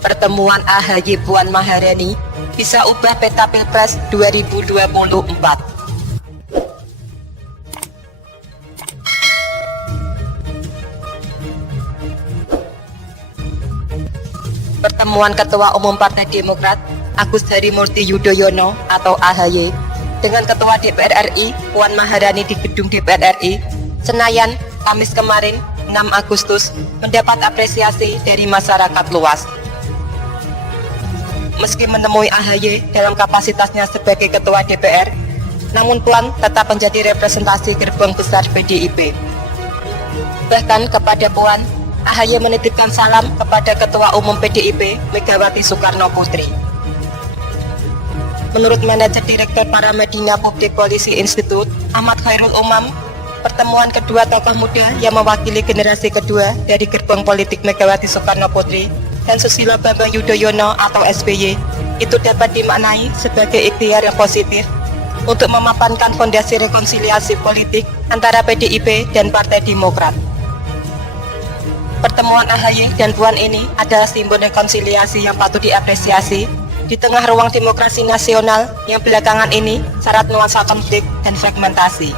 pertemuan AHY Puan Maharani bisa ubah peta Pilpres 2024. Pertemuan Ketua Umum Partai Demokrat Agus Harimurti Yudhoyono atau AHY dengan Ketua DPR RI Puan Maharani di Gedung DPR RI Senayan, Kamis kemarin 6 Agustus mendapat apresiasi dari masyarakat luas. Meski menemui AHY dalam kapasitasnya sebagai Ketua DPR, namun Puan tetap menjadi representasi gerbong besar PDIP. Bahkan kepada Puan, AHY menitipkan salam kepada Ketua Umum PDIP Megawati Soekarno Putri. Menurut manajer Direktur Paramadina Public Policy Institute Ahmad Khairul Umam, pertemuan kedua tokoh muda yang mewakili generasi kedua dari gerbong politik Megawati Soekarno Putri dan Susilo Bambang Yudhoyono atau SBY itu dapat dimaknai sebagai ikhtiar yang positif untuk memapankan fondasi rekonsiliasi politik antara PDIP dan Partai Demokrat. Pertemuan AHY dan Puan ini adalah simbol rekonsiliasi yang patut diapresiasi di tengah ruang demokrasi nasional yang belakangan ini syarat nuansa konflik dan fragmentasi,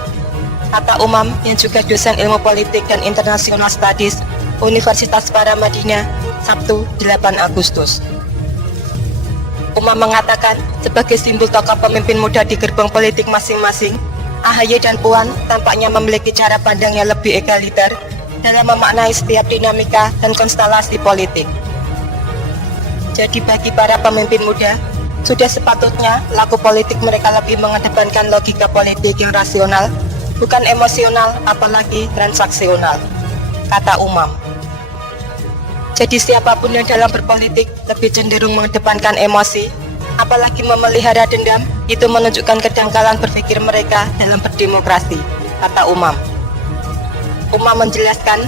kata Umam yang juga dosen ilmu politik dan international studies Universitas Paramadina, Sabtu 8 Agustus. Umam mengatakan sebagai simbol tokoh pemimpin muda di gerbong politik masing-masing, AHY dan Puan tampaknya memiliki cara pandang yang lebih egaliter dalam memaknai setiap dinamika dan konstelasi politik. Jadi bagi para pemimpin muda, sudah sepatutnya laku politik mereka lebih mengedepankan logika politik yang rasional, bukan emosional apalagi transaksional, kata Umam. Jadi siapapun yang dalam berpolitik lebih cenderung mengedepankan emosi, apalagi memelihara dendam, itu menunjukkan kedangkalan berpikir mereka dalam berdemokrasi, kata Umam. Umam menjelaskan,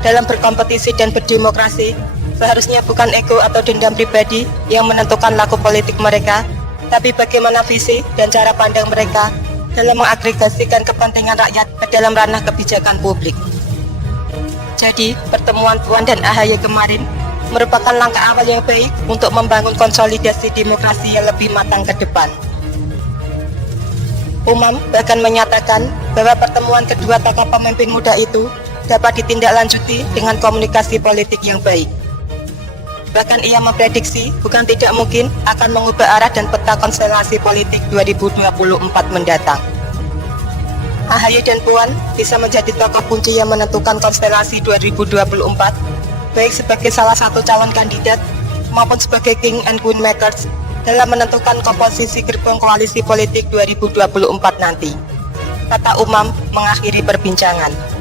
dalam berkompetisi dan berdemokrasi, seharusnya bukan ego atau dendam pribadi yang menentukan laku politik mereka, tapi bagaimana visi dan cara pandang mereka dalam mengagregasikan kepentingan rakyat ke dalam ranah kebijakan publik. Jadi, pertemuan Puan dan AHY kemarin merupakan langkah awal yang baik untuk membangun konsolidasi demokrasi yang lebih matang ke depan. Umam bahkan menyatakan bahwa pertemuan kedua tokoh pemimpin muda itu dapat ditindaklanjuti dengan komunikasi politik yang baik. Bahkan ia memprediksi bukan tidak mungkin akan mengubah arah dan peta konstelasi politik 2024 mendatang. AHY dan Puan bisa menjadi tokoh kunci yang menentukan konstelasi 2024, baik sebagai salah satu calon kandidat maupun sebagai king and queen makers dalam menentukan komposisi gerbong koalisi politik 2024 nanti, kata Umam mengakhiri perbincangan.